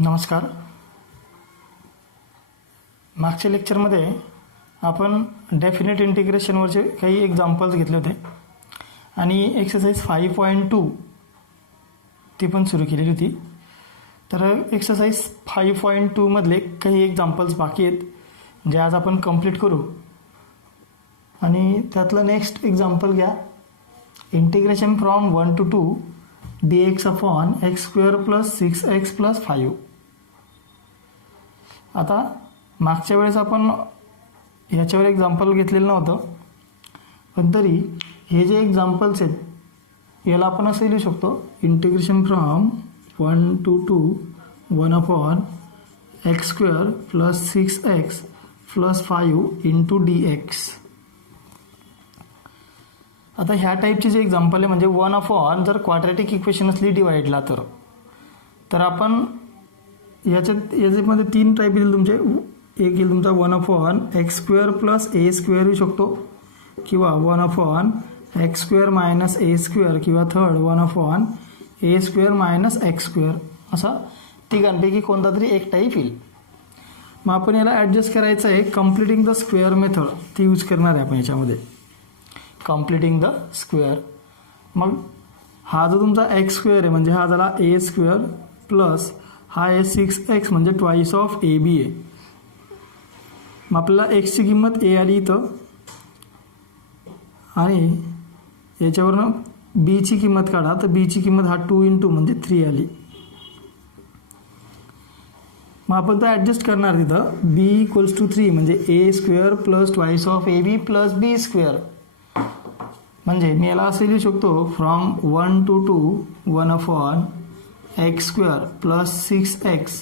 नमस्कार. मागच्या लेक्चरमध्ये आपण डेफिनेट इंटिग्रेशनवरचे काही एक्झाम्पल्स घेतले होते आणि एक्सरसाइज 5.2 ती पण सुरू केलेली होती. तर एक्सरसाइज 5.2 मधले काही एक्झाम्पल्स बाकी आहेत जे आज आपण कंप्लीट करू. आणि त्यातलं नेक्स्ट एक्झाम्पल घ्या, integration from 1 to 2 dx upon X square plus 6x plus 5. आता मागच्या वेळेस आपण ह्याच्यावर एक्झाम्पल घेतलेलं नव्हतं, पण तरी हे जे एक्झाम्पल्स आहेत याला आपण असं लिहू शकतो, integration from 1 to 2 1 upon X square plus 6x plus 5 into dx. आता ह्या टाईपचे जे एक्झाम्पल आहे म्हणजे 1 अपॉन जर क्वाड्रॅटिक इक्वेशन असली डिवाइडला तर आपण याच्यामध्ये तीन टाईप येईल तुमचे. एक येईल तुमचा 1 अपॉन एक्स स्क्वेअर प्लस ए स्क्वेअर येऊ शकतो, किंवा 1 upon X square minus A square, किंवा थर्ड 1 अपॉन ए स्क्वेअर मायनस एक्स स्क्वेअर. असा तिघांपैकी कोणता तरी एक टाईप येईल. मग आपण याला ॲडजस्ट करायचं आहे, कम्प्लिटिंग द स्क्वेअर मेथड ती यूज करणार आहे आपण याच्यामध्ये, कम्प्लिटिंग द स्क्वेअर. मग हा जो तुमचा एक्स स्क्वेअर आहे म्हणजे हा झाला ए स्क्वेअर प्लस हा आहे 6x म्हणजे ट्वाईस ऑफ ए बी आहे. मग आपल्याला एक्सची किंमत ए आली इथं आणि याच्यावरनं बीची किंमत काढा, तर बीची किंमत हा 2 into म्हणजे 3 आली. मग आपण तर ॲडजस्ट करणार तिथं बी इक्वल्स टू 3 म्हणजे A square plus twice of A B plus B square. म्हणजे मी याला असं लिहू शकतो, from 1 to 2 1 upon X square plus 6x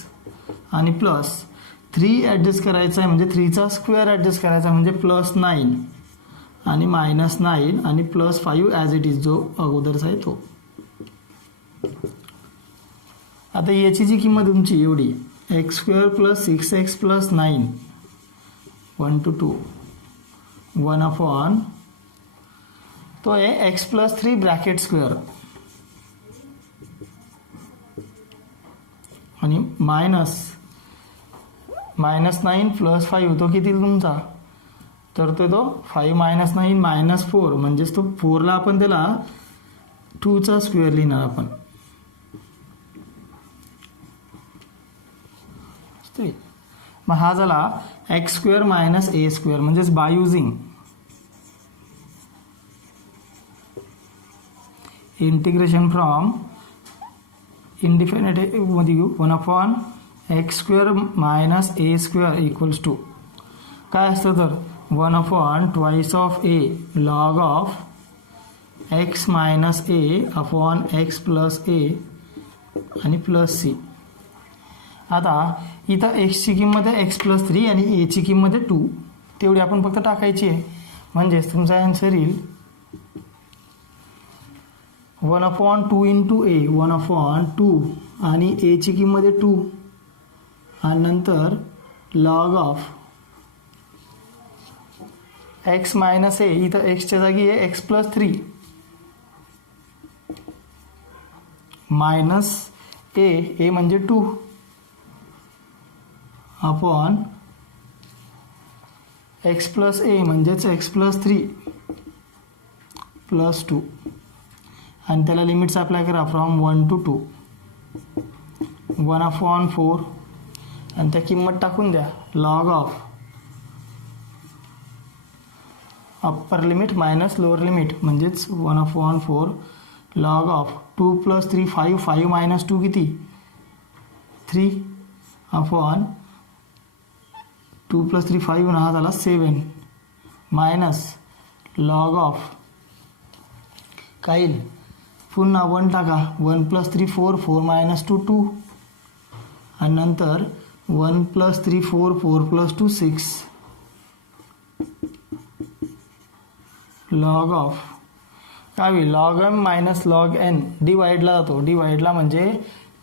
आणि प्लस 3 ॲडजस्ट करायचं आहे म्हणजे 3चा स्क्वेअर ॲडजस्ट करायचा म्हणजे प्लस 9 आणि मायनस 9 आणि प्लस 5 ॲज इट इज जो अगोदरचा आहे तो. आता याची जी किंमत तुमची एवढी x square plus 6x plus 9 1 to 2 1 upon तो आहे एक्स प्लस 3 ब्रॅकेट स्क्वेअर आणि मायनस 9 प्लस 5 तो किती तुमचा, तर तो 5 मायनस 9 मायनस 4 म्हणजेच तो 4ला आपण त्याला 2चा स्क्वेअर लिहिणार आपण. मग हा झाला X square minus A square म्हणजेच by using integration from indefinite मध्ये घेऊ 1 upon X square minus A square equals to काय असतं तर 1 upon twice of A log of X minus A upon X plus A आणि plus C. आता इथं एक्सची किंमत आहे एक्स प्लस 3 आणि एची किंमत आहे 2, तेवढी आपण फक्त टाकायची आहे म्हणजेच तुमचा आन्सर येईल 1 अपॉन 2 इंटू ए 1 अपॉन 2 आणि एची किंमत आहे 2 आणि नंतर लॉग ऑफ एक्स मायनस ए, इथं एक्सच्या जागी आहे एक्स प्लस 3 मायनस ए म्हणजे 2 अपॉन एक्स प्लस ए म्हणजेच एक्स प्लस 3 प्लस 2 आणि त्याला लिमिट्स अप्लाय करा फ्रॉम 1 to 2 1 अपॉन 4 आणि त्या किंमत टाकून द्या log of upper limit minus lower limit म्हणजेच 1 upon 4 log of 2 plus 3 5 minus 2 किती 3 अपॉन 2 प्लस 3 5 हा झाला 7 मायनस लॉग ऑफ काय येईल पुन्हा 1 टाका 1 प्लस 3 4 मायनस 2 2 आणि नंतर 1 प्लस 3 4 प्लस 2 6 लॉग ऑफ काय होईल log M minus log N डिवाइडला जातो, डिवाइडला म्हणजे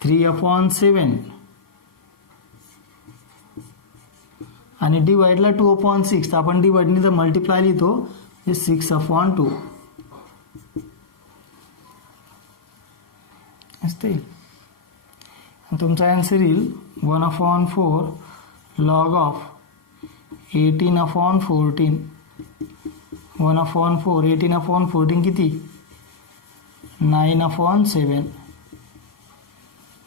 3 अपॉन 7 आणि डिवाइडला 2 अपॉन 6, तर आपण डिवाइडनी जर मल्टिप्लाय लिहितो हे 6 अपॉन 2 असते. आणि तुमचा आन्सर येईल 1/4 लॉग ऑफ 18/14. 1/4 18/14 किती 9/7.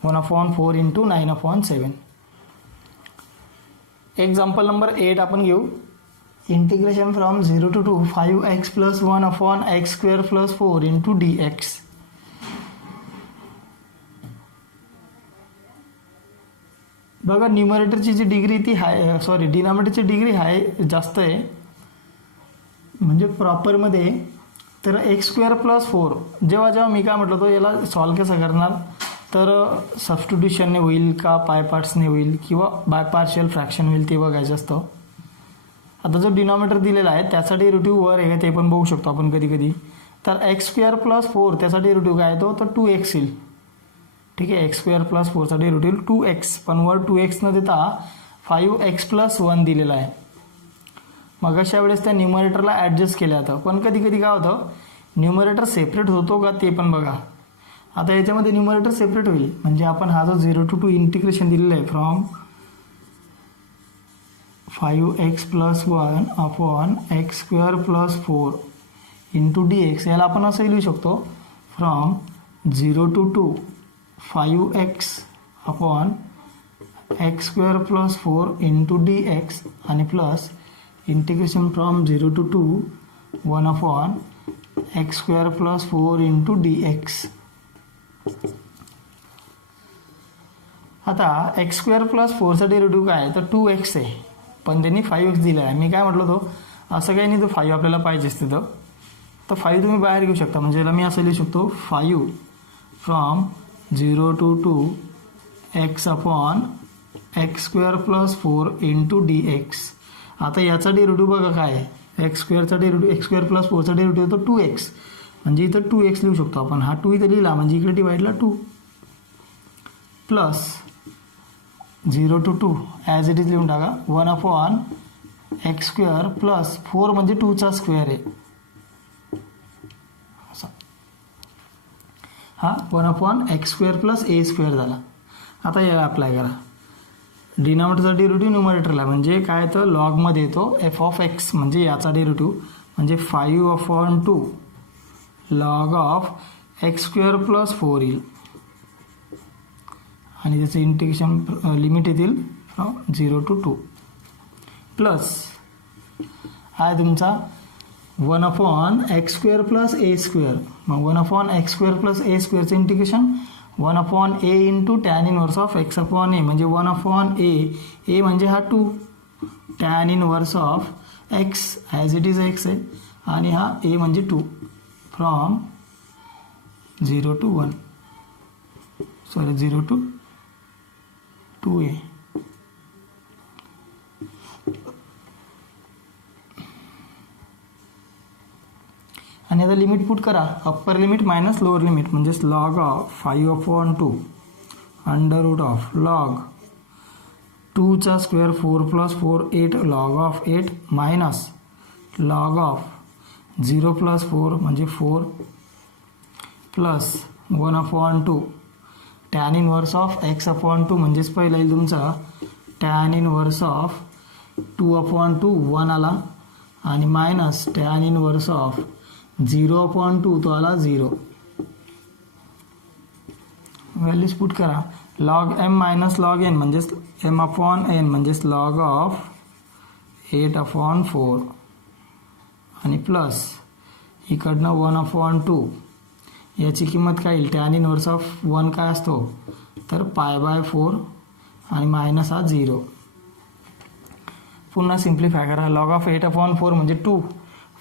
1/4 इंटू 9/7. एक्झाम्पल नंबर 8 आपण घेऊ. Integration from 0 to 2 5x + 1/x² + 4 into dx. बघा न्यूमरेटरची जी डिग्री ती डिनॉमिनेटरची डिग्री जास्त आहे म्हणजे प्रॉपरमध्ये. तर x² + 4 जेव्हा मी काय म्हटलं तो याला सॉल्व कसं करणार तर सबस्टिट्यूशनने होईल का पाय पार्ट्सने होईल किंवा बाय पार्शियल फ्रॅक्शन होईल ते बघायचं असतं. आता जो डिनॉमिनेटर दिलेला आहे त्याचा डेरिव्हेटिव्ह वर आहे ते पण बघू शकतो आपण कधी कधी. तर x² + 4 त्याचा डेरिव्हेटिव्ह काय येतो तर 2x येईल. ठीक आहे x² + 4 चा डेरिव्हेटिव्ह 2x पण वर 2x न देता 5x + 1 दिलेला आहे. मग अशा वेळेस त्या न्यूमरेटरला ॲडजस्ट केलं जातं. पण कधी कधी काय होतं न्यूमरेटर सेपरेट होतो का ते पण बघा. आता याच्यामध्ये न्यूमरेटर सेपरेट होईल म्हणजे आपण हा जो 0 to 2 इंटिग्रेशन दिलेला आहे from 5x + 1/x² + 4 into dx याला आपण असं लिहू शकतो from 0 to 2 5x/x² + 4 into dx आणि plus integration from 0 to 2 1/x² + 4 into dx. आता x² + 4 चा डेरिव्हेटिव्ह काय आहे तर 2x आहे पण त्यांनी 5x दिला आहे. मी काय म्हटलं तो असं काही नाही तो 5 आपल्याला पाहिजेच तिथं तर 5 तुम्ही बाहेर घेऊ शकता म्हणजे याला मी असं लिहू शकतो 5 from 0 to 2 x/x² + 4 into dx. आता याचा डेरिव्हेटिव्ह बघा काय आहे x² चा डेरिव्हेटिव्ह x² + 4 चा डेरिव्हेटिव्ह तो 2x म्हणजे इथं 2x लिहू शकतो आपण. हा 2 इथं लिहिला म्हणजे इकडे डिवाइडला 2 plus 0 to 2 as it is लिहून टाका 1/x² + 4 म्हणजे 2चा स्क्वेअर आहे. हा 1/x² + a² झाला. आता याला अप्लाय करा. डिनॉमिनेटरचा डेरिव्हेटिव्ह न्यूमरेटरला म्हणजे काय तर लॉगमध्ये येतो f(x) म्हणजे याचा डेरिव्हेटिव्ह म्हणजे 5/2 लॉग ऑफ x² + 4 येईल आणि त्याचं इंटिग्रेशन लिमिट येतील फ्रॉम 0 to 2 प्लस हा तुमचा 1/x² + a². मग 1/x² + a² चं integration 1/a into tan inverse of x/a म्हणजे 1/a. a म्हणजे हा 2 tan inverse of x as it is x आहे आणि हा a म्हणजे 2 फ्रॉम 0 to 1 0 to 2a. आणि आता लिमिट पुट करा upper limit minus lower limit म्हणजेच log of 5/2 under root of log 2चा square 4 + 4 8 log of 8 minus log of 0 + 4 म्हणजे 4 plus 1/2 tan inverse of x/2 म्हणजेच पहिला येईल तुमचा टॅन इनवर्स ऑफ 2/2 1 आला आणि मायनस टॅन इनवर्स ऑफ 0/2 तो आला 0. व्हॅल्यूज पुट करा log m minus log n म्हणजेच m/n म्हणजेच लॉग ऑफ 8/4 आणि प्लस इकडनं 1/2 याची किंमत काय येईल टॅन इनवर्स ऑफ 1 काय असतो तर π/4 आणि मायनस हा 0. पुन्हा सिम्प्लिफाय करा लॉग ऑफ 8/4 म्हणजे 2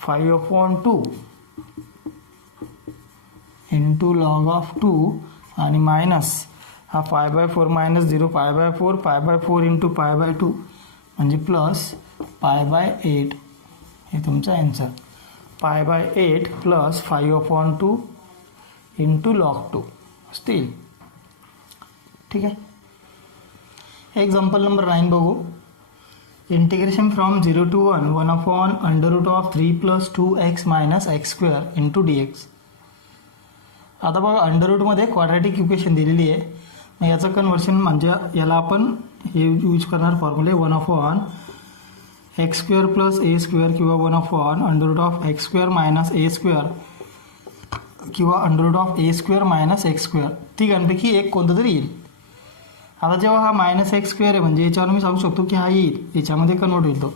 5/2 इंटू लॉग ऑफ 2 आणि मायनस हा π/4 मायनस 0 π/4 इंटू π/2 म्हणजे प्लस π/8 हे तुमचा आन्सर. π/8 प्लस 5/2 इंटू लॉग 2 असतील. ठीक आहे. एक्झाम्पल नंबर 9 बघू. Integration from 0 to 1 1/√3 + 2x - x² into dx. आता बघा अंडररूटमध्ये क्वाड्रॅटिक इक्वेशन दिलेली आहे मग याचं कन्व्हर्शन म्हणजे याला आपण हे यूज करणार फॉर्म्युले 1/(x² + a² किंवा 1/√(x² - a² किंवा √(a² - x²) तिघांपैकी एक कोणतं तरी येईल. आता जेव्हा हा -(x²) आहे म्हणजे याच्यावर मी सांगू शकतो की हा येईल, याच्यामध्ये कन्वर्ट होईल तो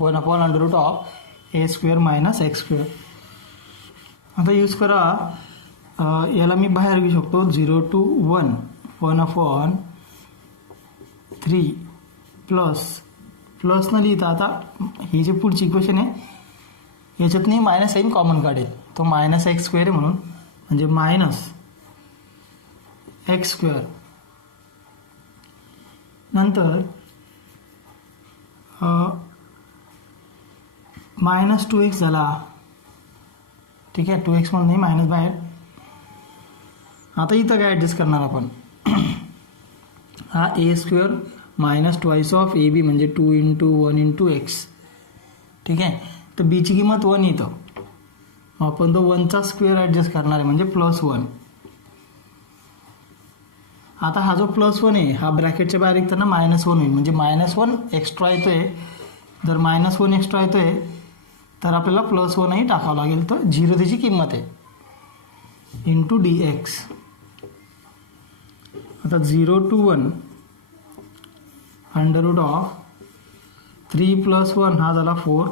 1/√(a² - x²). आता यूज करा, याला मी बाहेर घेऊ शकतो 0 to 1 1/3 प्लस न लिहिता आता ही जी पुढची इक्वेशन आहे याच्यातनी मायनस साईन कॉमन काढेल, तो -(x²) आहे म्हणून, म्हणजे -(x²). नंतर -2x झाला, ठीक आहे, 2x म्हणून नाही, मायनस बाहेर. आता इथं काय ॲडजस्ट करणार आपण, हा a² - ट्वाईस ऑफ ab म्हणजे 2 × 1 × x, ठीक आहे. तर b ची किंमत 1 येतं, मग आपण तो 1चा स्क्वेअर ॲडजस्ट करणार आहे म्हणजे +1. आता हा जो +1 आहे हा ब्रॅकेटच्या बाहेर येताना -1 होईल, म्हणजे -1 एक्स्ट्रा येतोय. जर -1 एक्स्ट्रा येतोय तर आपल्याला +1ही टाकावं लागेल, तर 0 त्याची किंमत आहे × dx. आता 0 to 1 √3 + 1 हा झाला 4,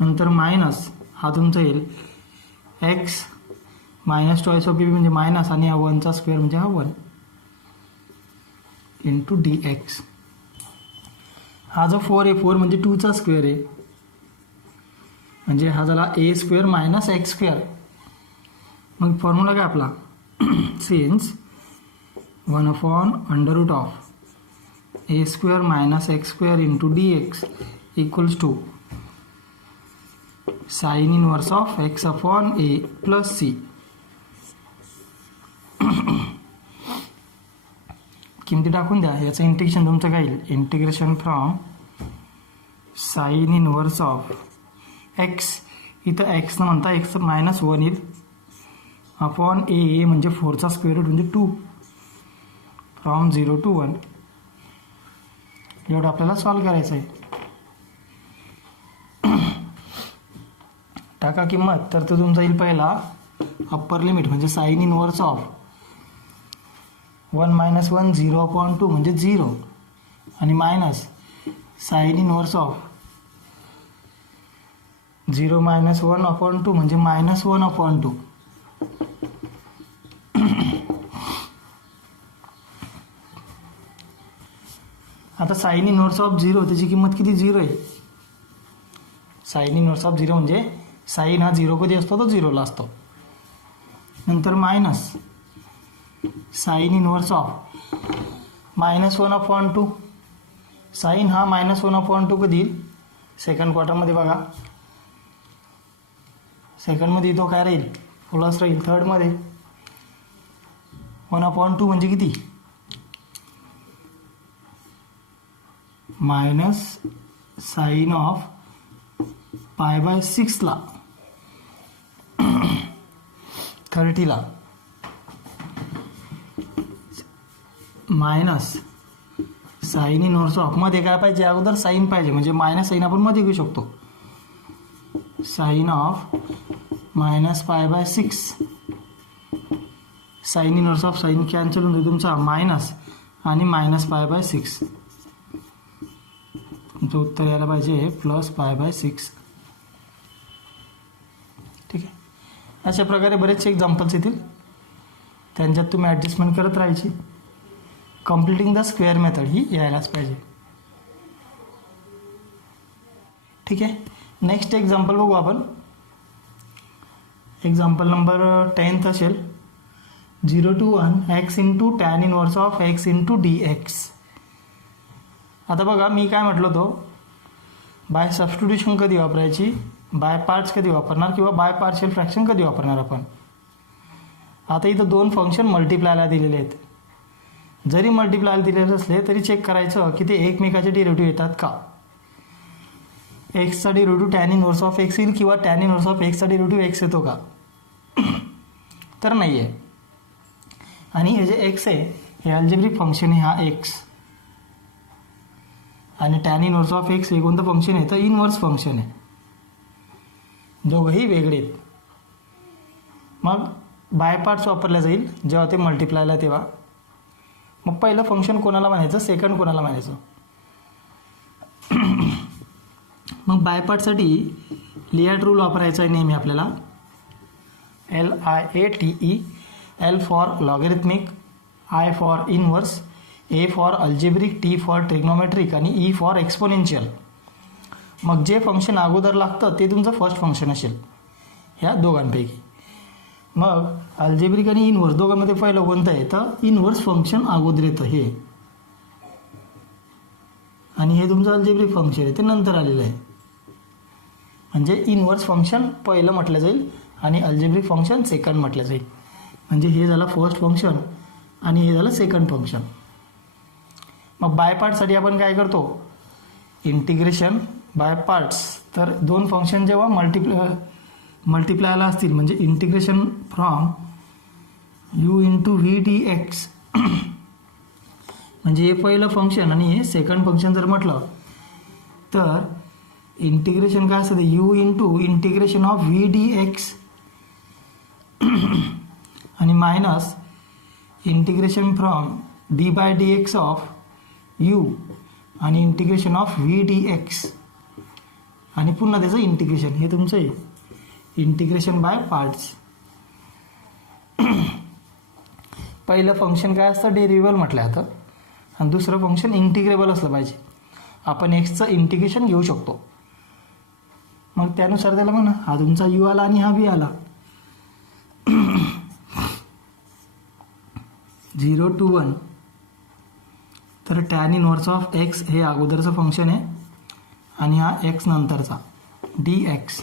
नंतर मायनस हा तुमचा येईल x - ट्वाईस ऑफ b म्हणजे मायनस, आणि हा 1चा स्क्वेअर म्हणजे हा 1 × dx. हा जो 4 आहे 4 म्हणजे 2चा स्क्वेअर आहे, म्हणजे हा झाला a² - x². मग फॉर्म्युला काय आपला, since 1/√(a² - x² × dx = sin inverse of x/a + c. किमती टाकून द्या, याचं इंटिग्रेशन तुमचं काय येईल, integration from sin inverse of x, इथं x न म्हणता x -1 येईल अपॉन a म्हणजे 4चा स्क्वेअर रूट म्हणजे 2 फ्रॉम 0 to 1. एवढं आपल्याला सॉल्व करायचं आहे. टाका किंमत, तर तो तुमचा येईल पहिला अप्पर लिमिट म्हणजे sin inverse of 1 - 1 0/2 म्हणजे 0, आणि मायनस sin inverse of 0 - 1/2 म्हणजे -1/2. आता sin inverse of 0 त्याची किंमत किती, 0 आहे. sin inverse of 0 म्हणजे साईन हा 0 कधी असतो, तो 0ला असतो. नंतर minus sin inverse of -1/2. Sine हा -1/2 कधी येईल, सेकंड क्वार्टरमध्ये बघा, सेकंडमध्ये तो काय राहील, प्लस राहील. थर्डमध्ये 1/2 म्हणजे किती, -sin of π/6 ला 30 ला मायनस sin inverse of मध्ये काय पाहिजे, अगोदर साईन पाहिजे, म्हणजे मायनस साईन आपण मध्ये घेऊ शकतो. sin of -π/6, sin inverse of sine cancel होऊन तुमचा मायनस आणि -π/6. तुमचं उत्तर यायला पाहिजे +π/6. ठीक आहे. अशा प्रकारे बरेचसे एक्झाम्पल्स येतील, त्यांच्यात तुम्ही ॲडजस्टमेंट करत राहायची. कम्प्लिटिंग द स्क्वेअर मेथड ही यायलाच पाहिजे. ठीक आहे. नेक्स्ट एक्झाम्पल बघू आपण. एक्झाम्पल नंबर 10 असेल 0 to 1 x × tan inverse of x × dx. आता बघा, मी काय म्हटलं होतो, बाय सबस्टिट्यूशन कधी वापरायची, बाय पार्ट्स कधी वापरणार, किंवा बाय पार्शियल फ्रॅक्शन कधी वापरणार आपण. आता इथं दोन फंक्शन मल्टिप्लायला दिलेले आहेत. जरी मल्टिप्लायला दिलेले असले तरी चेक करायचं की ते एकमेकाचे डेरिव्हेटिव्ह येतात का. एक्सचा derivative tan inverse of x येईल, किंवा tan इनव्हर्स ऑफ एक्सचा डेरिव्हेटिव्ह एक्स येतो का, तर नाही आहे. आणि हे जे एक्स आहे हे अल्जेब्रिक फंक्शन आहे, हा एक्स. आणि टॅन इनव्हर्स ऑफ एक्स हे कोणतं फंक्शन आहे तर इनव्हर्स फंक्शन आहे. दोघंही वेगळे आहेत. मग बाय पार्ट्स वापरल्या जाईल जेव्हा ते मल्टिप्लायला तेव्हा. मग पहिलं फंक्शन कोणाला म्हणायचं, सेकंड कोणाला म्हणायचं. मग बाय पार्टसाठी लियार्ड रूल वापरायचा आहे नेहमी आपल्याला. LIATE, L for logarithmic, I for inverse, A for algebraic, T for trigonometric आणि E फॉर एक्सपोनेन्शियल. मग जे फंक्शन अगोदर लागतं ते तुमचं फर्स्ट फंक्शन असेल ह्या दोघांपैकी. मग अल्जेब्रिक आणि इनव्हर्स दोघांमध्ये पहिलं कोणतं आहे तर इनव्हर्स फंक्शन अगोदर येतं हे, आणि हे तुमचं अल्जेब्रिक फंक्शन आहे ते नंतर आलेलं आहे. म्हणजे इनव्हर्स फंक्शन पहिलं म्हटलं जाईल आणि अल्जेब्रिक फंक्शन सेकंड म्हटलं जाईल. म्हणजे हे झालं फर्स्ट फंक्शन आणि हे झालं सेकंड फंक्शन. मग बाय पार्टसाठी आपण काय करतो, इंटिग्रेशन बाय पार्ट्स. तर दोन फंक्शन जेव्हा मल्टिप्लायला असतील म्हणजे integration from u into V D x, म्हणजे हे पहिलं फंक्शन आणि हे सेकंड फंक्शन जर म्हटलं तर इंटिग्रेशन काय असतं, u into integration of V D X आणि minus integration from D by D x of u आणि integration of V D X आणि पुन्हा त्याचं इंटिग्रेशन. हे तुमचं आहे इंटिग्रेशन बाय पार्ट्स. पहिलं फंक्शन काय असतं, डेरिव्हेबल म्हटलं जातं, आणि दुसरं फंक्शन इंटिग्रेबल असलं पाहिजे. आपण एक्सचं इंटिग्रेशन घेऊ शकतो. मग त्यानुसार त्याला म्हणा हा तुमचा u आला आणि हा v आला. 0 to 1. तर टॅन इनव्हर्स ऑफ एक्स हे अगोदरचं फंक्शन आहे आणि हा एक्स नंतरचा dx.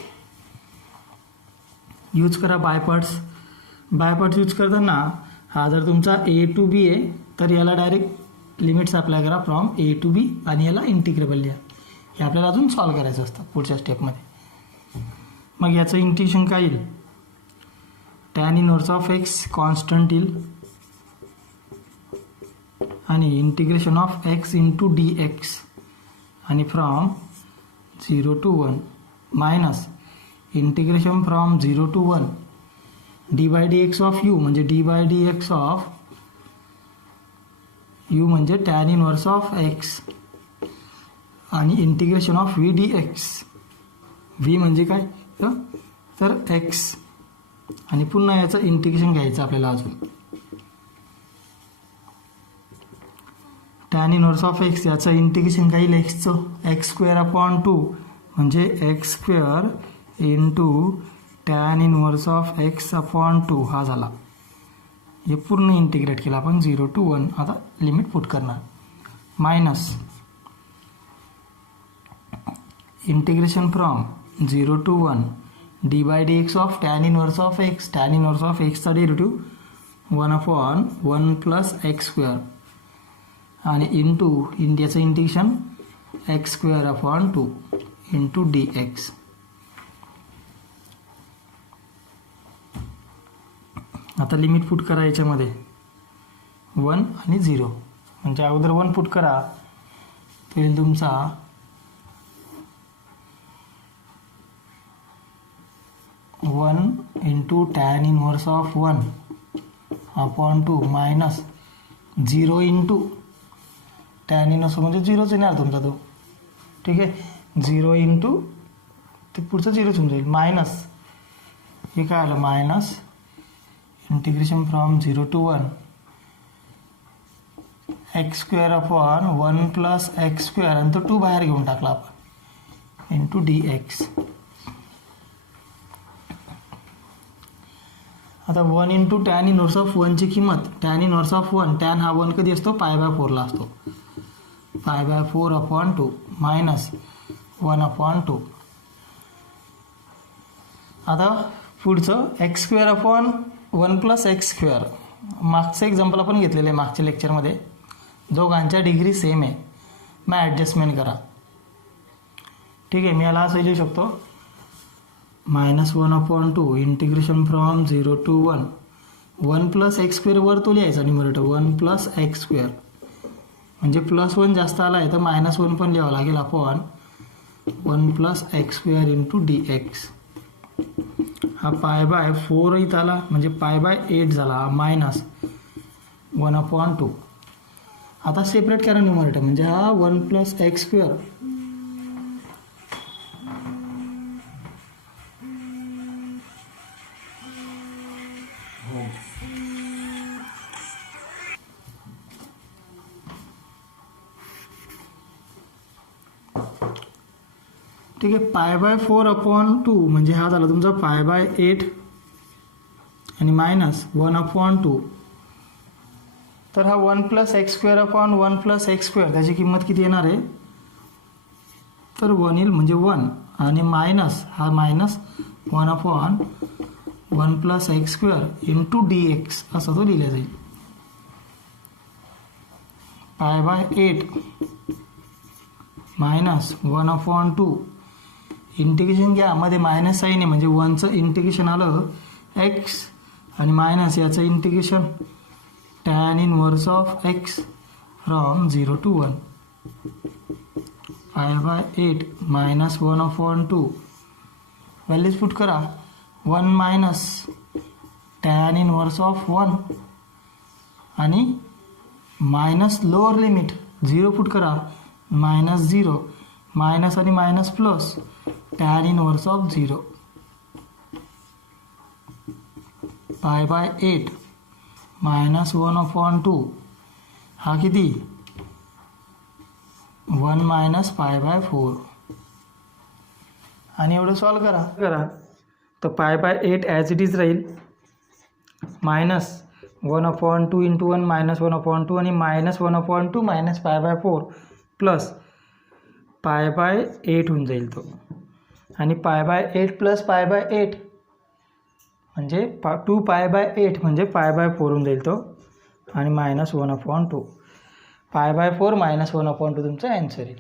यूज करा by parts. By parts use करताना हा जर तुमचा a to b आहे तर याला डायरेक्ट लिमिट्स अप्लाय करा फ्रॉम a to b आणि याला इंटिग्रेबल लिहा. हे आपल्याला अजून सॉल्व करायचं असतं पुढच्या स्टेपमध्ये. मग याचं इंटिग्रेशन काय येईल, tan inverse of X constant येईल आणि integration of X into D X आणि from 0 to 1 minus integration from 0 to 1 D by D x of U म्हणजे D by D x of U म्हणजे टॅन इनव्हर्स ऑफ एक्स आणि integration of V D X. V म्हणजे काय तर x आणि पुन्हा याचं इंटिग्रेशन घ्यायचं आपल्याला अजून. टॅन इनव्हर्स ऑफ एक्स याचं इंटिग्रेशन काय येईल एक्सचं, एक्स स्क्वेअर अपॉन 2 म्हणजे x square into tan inverse of x upon 2 हा झाला. हे पूर्ण इंटिग्रेट केलं आपण 0 to 1. आता लिमिट पुट करणार minus integration from 0 to 1 D by D x of tan inverse of x. Tan inverse of एक्सचा डेरिव्हेटिव्ह 1/1 प्लस एक्स स्क्वेअर आणि इंटू याचं integration x square upon 2 into D x. आता limit put करा याच्यामध्ये 1 आणि 0. म्हणजे अगोदर 1 पुट करा तर येईल तुमचा 1 into tan inverse of 1 upon 2 minus 0 into tan inverse म्हणजे 0च येणार तुमचा तो. ठीक आहे, 0 इंटू ते पुढचं 0च होऊन जाईल मायनस हे काय आलं minus integration from 0 to 1 x square upon 1 plus x square आणि तो 2 बाहेर घेऊन टाकला आपण इंटू डी एक्स. आता 1 इंटू टॅन इनव्हर्स ऑफ 1ची किंमत, टॅन इनव्हर्स ऑफ 1, टॅन हा 1 कधी असतो π/4 असतो, π/4 अपॉन 2 मायनस 1 अपॉन 2. आता पुढचं x square upon 1 plus x square. मागचं एक्झाम्पल आपण घेतलेलं आहे मागच्या लेक्चरमध्ये. दोघांच्या डिग्री सेम आहे, मग ॲडजस्टमेंट करा. ठीक आहे, मी याला असं लिहू शकतो -1/2 integration from 0 to 1 1 plus x square वर तो लिहायचा न्यूमरेटर 1 प्लस एक्स स्क्वेअर, म्हणजे +1 जास्त आला आहे तर -1 पण लिहावं लागेल upon 1 plus x square into D x. हा π/4 इथं आला म्हणजे π/8 झाला -1/2. आता सेपरेट करा न्यूमरेटर, म्हणजे हा 1 प्लस एक्स स्क्वेअर ठीक आहे. π/4/2 म्हणजे हा झाला तुमचा π/8 आणि -1/2. तर हा 1 plus x square upon 1 plus x square त्याची किंमत किती येणार आहे, तर 1 येईल म्हणजे 1, आणि मायनस हा -1/1 plus x square into D x असा तो लिहिला जाईल. π/8 -1/2 इंटिग्रेशन घ्या, मध्ये मायनस साईन आहे म्हणजे 1चं इंटिग्रेशन आलं एक्स आणि मायनस याचं integration tan inverse of x from 0 to 1. π/8 -1/2 values put करा. 1 मायनस tan इनवर्स ऑफ 1 आणि मायनस लोअर लिमिट 0 पुट करा, -0 मायनस आणि minus plus tan inverse of 0. π/8 -1/2 हा किती 1 मायनस π/4 आणि एवढं सॉल्व करा तर π/8 ॲज इट इज राहील -1/2 इंटू 1 -1/2 आणि -1/2 मायनस π/4 प्लस π/8 होऊन जाईल तो, आणि π/8 प्लस π/8 म्हणजे 2π/8 म्हणजे π/4 होऊन जाईल तो, आणि -1/2 π/4 -1/2 तुमचा ॲन्सर येईल.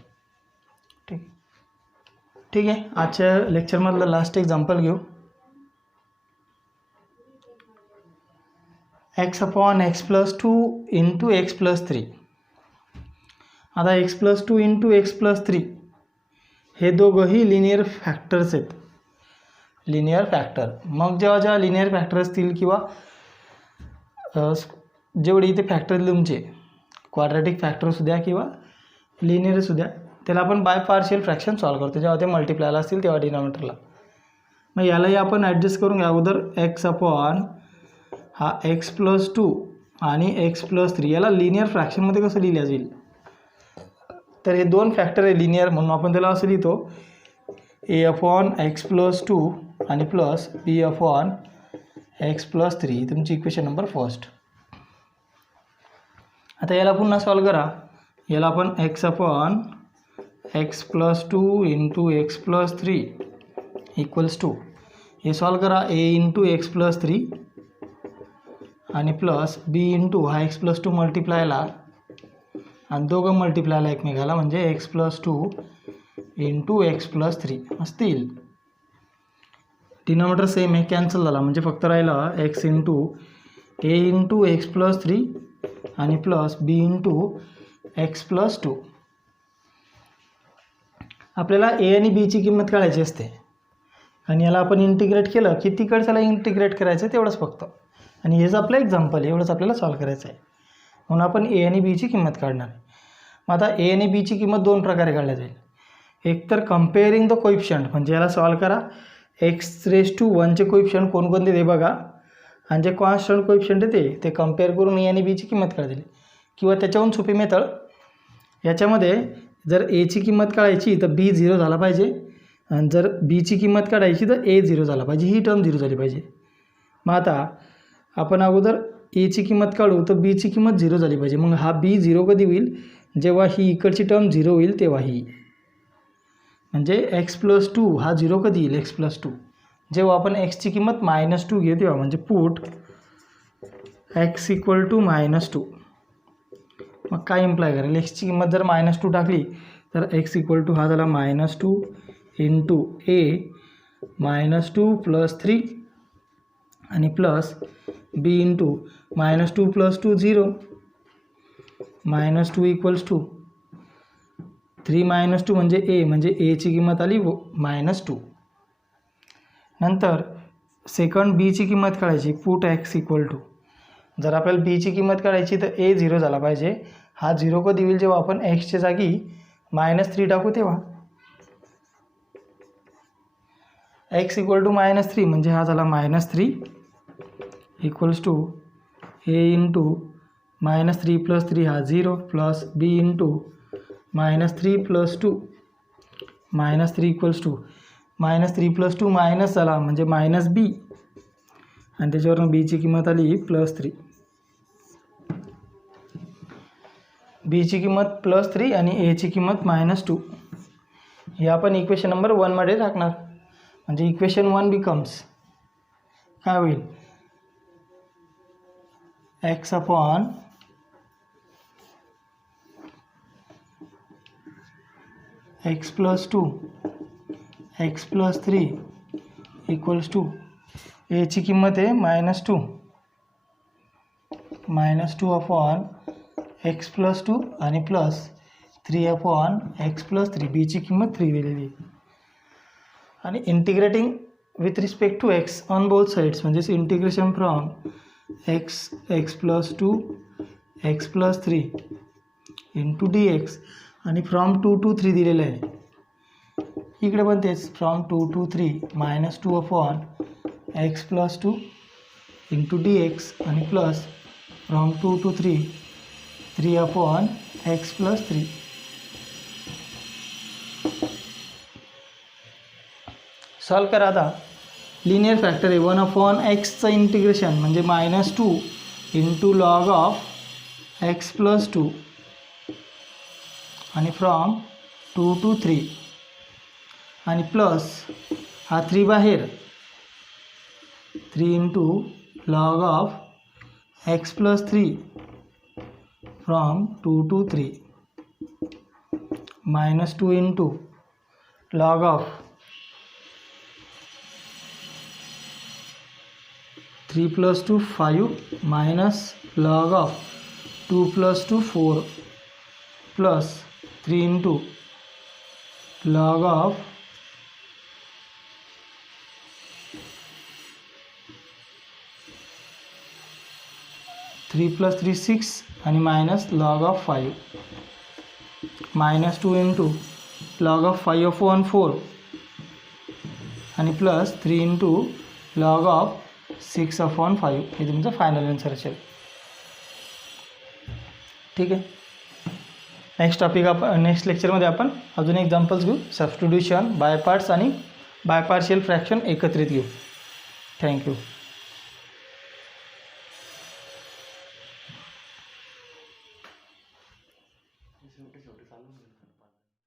ठीक आहे. आजच्या लेक्चरमधलं लास्ट एक्झाम्पल घेऊ. x/x+2 into x+3. आता x+2 इंटू x+3 हे दोघंही लिनियर फॅक्टर्स आहेत, लिनियर फॅक्टर. मग जेव्हा लिनियर फॅक्टर असतील किंवा जेवढे इथे फॅक्टर तुमचे क्वाड्रॅटिक फॅक्टर असू द्या किंवा लिनियर असू द्या, त्याला आपण बाय पार्शियल फ्रॅक्शन सॉल्व करतो जेव्हा ते मल्टिप्लायला असतील तेव्हा डिनॉमिनेटरला. मग यालाही आपण ॲडजस्ट करून घ्या. अगोदर x अपॉन हा x+2 आणि x+3 याला लिनियर फ्रॅक्शनमध्ये कसं लिहिलं जाईल, तर हे दोन फॅक्टर आहे लिनियर म्हणून आपण त्याला असं लिहितो a/x+2 आणि प्लस b/x+3 तुमची इक्वेशन नंबर फर्स्ट. आता याला पुन्हा सॉल्व करा. याला आपण x/x+2 into x+3 equals to हे सॉल्व करा a इंटू x+3 आणि प्लस b इंटू हा x+2 मल्टिप्लायला आणि दोघं मल्टिप्लायला एकमेकाला म्हणजे x+2 इंटू x+3 असतील. डिनॉमिनेटर सेम आहे, कॅन्सल झाला म्हणजे फक्त राहिला x into a into x+3 आणि प्लस b इंटू x+2. आपल्याला a आणि b ची किंमत काढायची असते आणि याला आपण इंटिग्रेट केलं की तिकडच्याला इंटिग्रेट करायचं तेवढंच फक्त, आणि हेच आपलं एक्झाम्पल आहे, एवढंच आपल्याला सॉल्व करायचं आहे. म्हणून आपण a आणि b ची किंमत काढणार. मग आता a आणि b ची किंमत दोन प्रकारे काढल्या जाईल. एक तर कम्पेअरिंग द कोइफिशियंट, म्हणजे याला सॉल्व करा x⁻1 चे कोइफिशियंट कोणकोणते ते बघा आणि जे कॉन्स्टंट कोइफिशियंट आहे ते कम्पेअर करून a आणि b ची किंमत काढतील. किंवा त्याच्याहून सोपी मेथड, याच्यामध्ये जर a ची किंमत काढायची तर b 0 झाला पाहिजे आणि जर b ची किंमत काढायची तर a 0 झाला पाहिजे, ही टर्म 0 झाली पाहिजे. मग आता आपण अगोदर a ची किंमत काढू तर b ची किंमत 0 झाली पाहिजे. मग हा b 0 कधी होईल, जेव्हा ही इकडची टर्म 0 होईल तेव्हा ही, म्हणजे x+2 हा 0 कधी येईल, x+2 जेव्हा आपण x ची किंमत -2 घेऊ तेव्हा, म्हणजे पुट x = -2. मग काय इम्प्लाय करेल, x ची किंमत जर -2 टाकली तर x = हा झाला -2 इंटू a -2 + 3 आणि प्लस बी इंटू -2 + 2 0, -2 = 3 - 2 म्हणजे ए, म्हणजे एची किंमत आली -2. नंतर सेकंड बीची किंमत काढायची, पुट एक्स इक्वल टू, जर आपल्याला बीची किंमत काढायची तर ए 0 झाला पाहिजे. हा 0 कधी होईल, जेव्हा आपण एक्सच्या जागी -3 टाकू तेव्हा. एक्स इक्वल टू -3 म्हणजे हा झाला -3 इक्वल्स टू ए इंटू -3 + 3 हा 0 plus B into -3 + 2 -3 equals to -3 + 2 minus झाला म्हणजे -बी, आणि त्याच्यावरून बीची किंमत आली +3. बीची किंमत +3 आणि एची किंमत -2. हे आपण इक्वेशन नंबर 1 मध्ये टाकणार. म्हणजे इक्वेशन 1 बिकम्स काय होईल, x upon x + 2 x + 3 equals to एची किंमत आहे -2 अपॉन x + 2 आणि प्लस 3 अपॉन x + 3. बीची किंमत 3 दिलेली आहे. आणि integrating with respect to X on both sides, म्हणजेच integration from x + 2 x + 3 into dx, आणि फ्रॉम 2 to 3 दिलेलं आहे. इकडे पण तेच, from 2 to 3 -2 upon x + 2 into dx, आणि plus from 2 to 3 3 upon x + 3. Solve करा आता. लिनियर फॅक्टर आहे 1/xचं इंटिग्रेशन म्हणजे -2 इंटू लॉग ऑफ x + 2 आणि फ्रॉम 2 to 3, आणि प्लस हा 3 बाहेर, 3 into log of x + 3 from 2 to 3, -2 into log of 3 + 2 5 minus log of 2 + 2 4 plus 3 into log of 3 + 3 6 आणि minus log of 5, -2 into log of 5/4 आणि plus 3 into log of 6/5. हे तुमचं final answer असेल. ठीक आहे. नेक्स्ट टॉपिक आपण नेक्स्ट लेक्चरमध्ये आपण अजून एक्झाम्पल्स घेऊ, सबस्टिट्यूशन, बाय पार्ट्स आणि बाय पार्शियल फ्रॅक्शन एकत्रित घेऊ. थँक्यू. शेवटी चालू